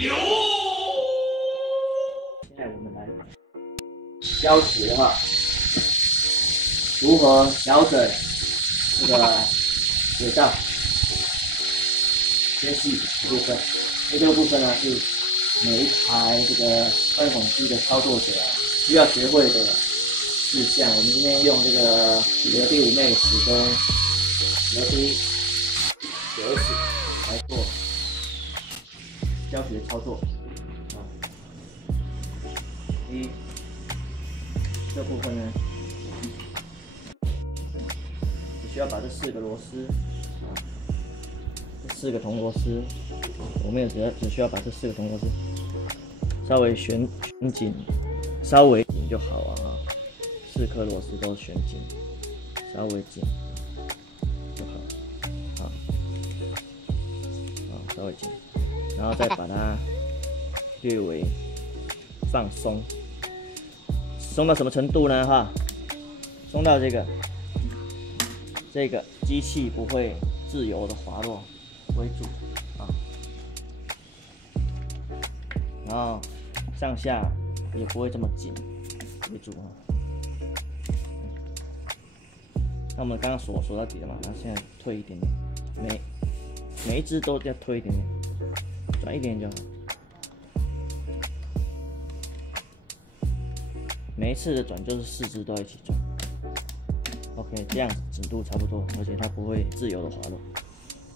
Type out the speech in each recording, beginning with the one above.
现在我们来教学的话，如何调整这个轨道间隙的部分。因为这个部分呢是每一台这个分孔机的操作者需要学会的事项。我们今天用这个流第5 Max 跟流第9S 来做教学操作。第一，这部分呢，你需要把这4个螺丝，这4个铜螺丝，我们也只需要把这4个铜螺丝稍微旋紧，稍微紧就好啊。4颗螺丝都旋紧，稍微紧就好，稍微紧，然后再把它略微放松。松到什么程度呢？松到这个机器不会自由的滑落为主啊，然后上下也不会这么紧为主啊。那我们刚刚锁到底了嘛？然后现在推一点点，每一只都要推一点点，转一点点就好。每一次的转就是4只都要一起转 ，OK， 这样紧度差不多，而且它不会自由的滑落，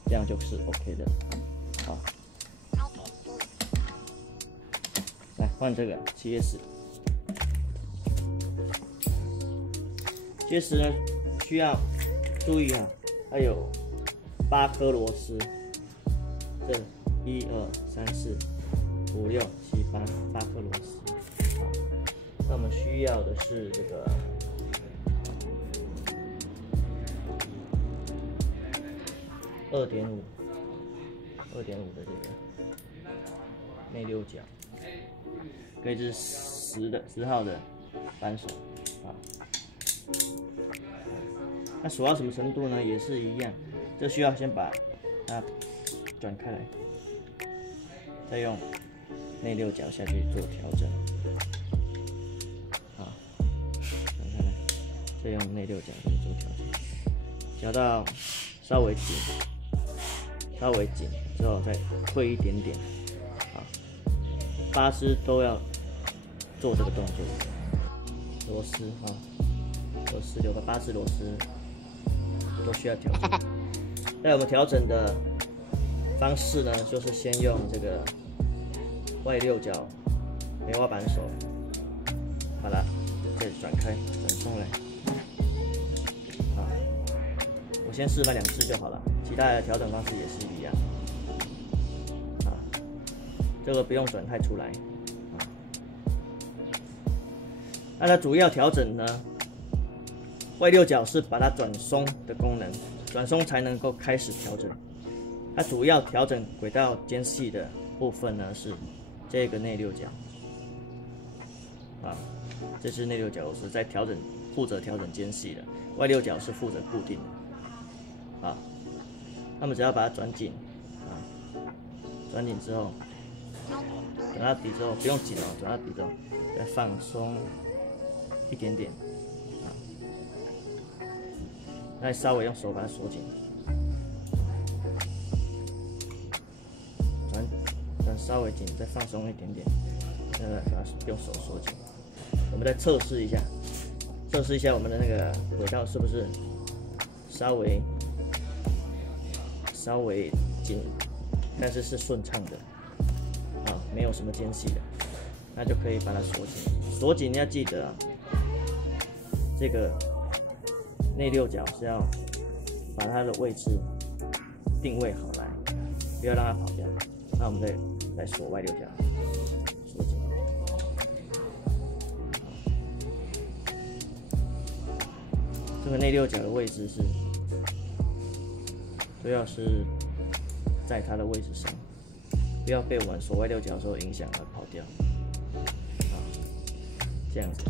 这样就是 OK 的。好，来换这个7S， 7S 呢需要注意它有8颗螺丝，这1、2、3、4、5、6、7、8颗螺丝。那我们需要的是这个2.5的这个内六角，跟一支10号的扳手啊。那锁到什么程度呢？也是一样，这需要先把它转开来，再用内六角下去做调整。再用内六角去做调整，调到稍微紧之后再退一点点，8只都要做这个动作。螺丝螺丝留个8只螺丝都需要调整。那我们调整的方式呢，就是先用这个外六角梅花扳手把它再转开转松来。我先示范2次就好了，其他的调整方式也是一样。这个不用转太出来。那它主要调整呢，外六角是把它转松的功能，转松才能够开始调整。它主要调整轨道间隙的部分呢是这个内六角，这是内六角螺丝在负责调整间隙的，外六角是负责固定的。那么只要把它转紧，转紧之后，转到底之后不用紧哦，转到底之后再放松一点点，再稍微用手把它锁紧，转稍微紧，再放松一点点，再把它用手锁紧。我们再测试一下我们的那个轨道是不是稍微紧，但是是顺畅的，没有什么间隙的，那就可以把它锁紧。锁紧要记得这个内六角是要把它的位置定位好来，不要让它跑掉。那我们再锁外六角，锁紧。这个内六角的位置是。主要是在它的位置上，不要被我们锁外六角的时候影响而跑掉。这样子。